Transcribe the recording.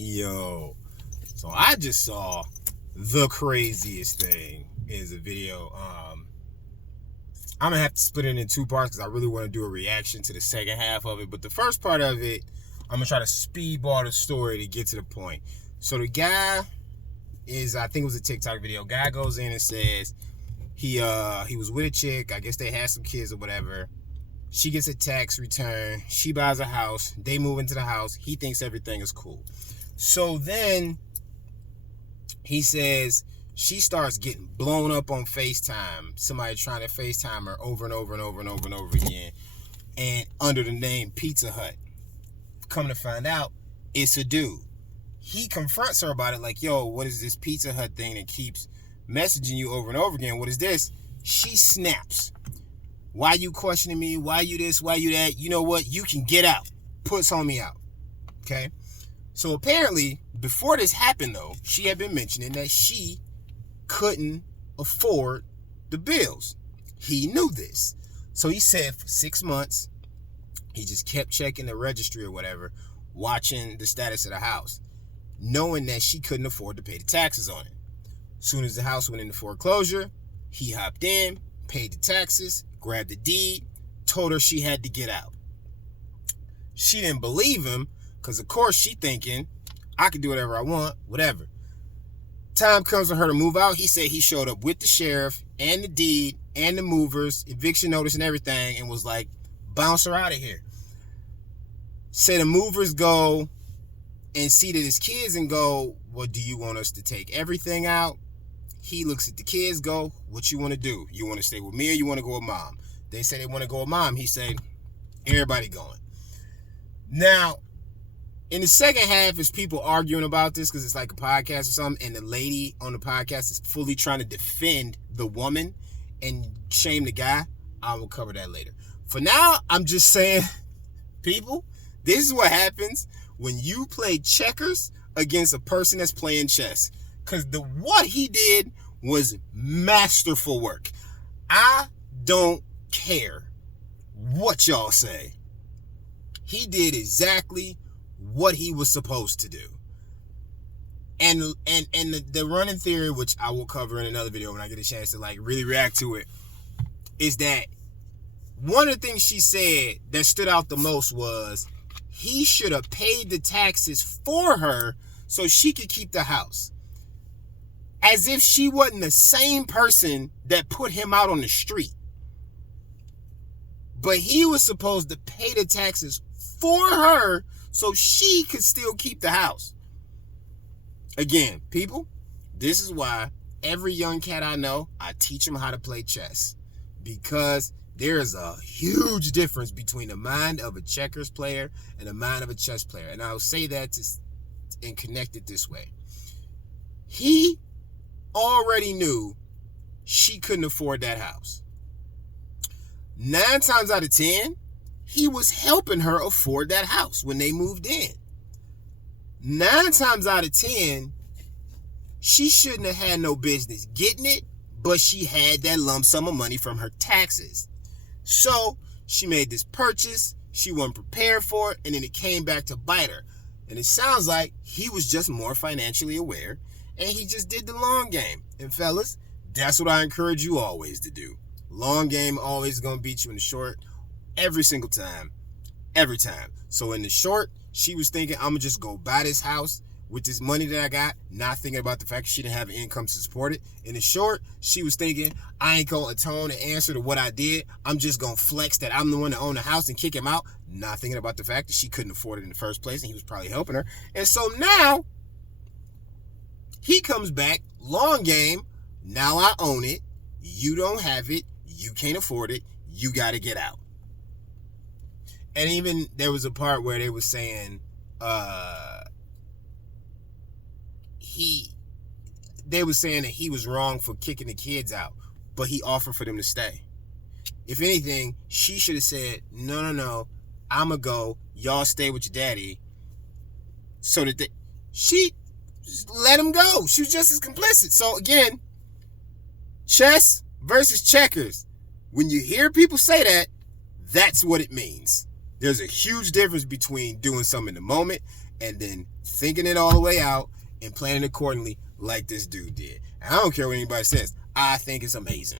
Yo, so I just saw the craziest thing is a video. I'm gonna have to split it in two parts because I really want to do a reaction to the second half of it. But the first part of it, I'm gonna try to speedball the story to get to the point. So the guy I think it was a TikTok video. Guy goes in and says he was with a chick. I guess they had some kids or whatever. She gets a tax return. She buys a house. They move into the house. He thinks everything is cool. So then he says she starts getting blown up on FaceTime. Somebody trying to FaceTime her over and over and over and over and over again. And under the name Pizza Hut. Come to find out, it's a dude. He confronts her about it like, yo, what is this Pizza Hut thing that keeps messaging you over and over again? What is this? She snaps. Why you questioning me? Why you this? Why you that? You know what? You can get out. Puts homie out. Okay? So apparently, before this happened though, she had been mentioning that she couldn't afford the bills. He knew this. So he said for 6 months, he just kept checking the registry or whatever, watching the status of the house, knowing that she couldn't afford to pay the taxes on it. Soon as the house went into foreclosure, he hopped in, paid the taxes, grabbed the deed, told her she had to get out. She didn't believe him because, of course, she thinking, I can do whatever I want, whatever. Time comes for her to move out. He said he showed up with the sheriff and the deed and the movers, eviction notice and everything, and was like, bounce her out of here. Say the movers go and see that his kids and go, well, do you want us to take everything out? He looks at the kids, go, what you want to do? You want to stay with me or you want to go with mom? They say they want to go with mom. He said, everybody going. Now, in the second half is people arguing about this because it's like a podcast or something, and the lady on the podcast is fully trying to defend the woman and shame the guy. I will cover that later. For now, I'm just saying, people, this is what happens when you play checkers against a person that's playing chess. Because what he did was masterful work. I don't care what y'all say. He did exactly what he was supposed to do. And the running theory, which I will cover in another video when I get a chance to like really react to it, is that one of the things she said that stood out the most was he should have paid the taxes for her so she could keep the house. As if she wasn't the same person that put him out on the street. But he was supposed to pay the taxes for her so she could still keep the house. Again, people, this is why every young cat I know, I teach them how to play chess. Because there is a huge difference between the mind of a checkers player and the mind of a chess player. And I'll say that and connect it this way. He already knew she couldn't afford that house. 9 times out of 10, he was helping her afford that house when they moved in. 9 times out of 10, she shouldn't have had no business getting it, but she had that lump sum of money from her taxes. So she made this purchase, she wasn't prepared for it, and then it came back to bite her. And it sounds like he was just more financially aware, and he just did the long game. And fellas, that's what I encourage you always to do. Long game always gonna beat you in the short. Every single time. Every time. So in the short, she was thinking, I'm going to just go buy this house with this money that I got, not thinking about the fact that she didn't have income to support it. In the short, she was thinking, I ain't going to atone and answer to what I did. I'm just going to flex that I'm the one that owned the house and kick him out, not thinking about the fact that she couldn't afford it in the first place and he was probably helping her. And so now, he comes back, long game, now I own it, you don't have it, you can't afford it, you got to get out. And even there was a part where they were saying they were saying that he was wrong for kicking the kids out, but he offered for them to stay. If anything, she should have said, no, I'ma go, y'all stay with your daddy. So that she let him go. She was just as complicit. So again, chess versus checkers. When you hear people say that, that's what it means. There's a huge difference between doing something in the moment and then thinking it all the way out and planning accordingly like this dude did. And I don't care what anybody says. I think it's amazing.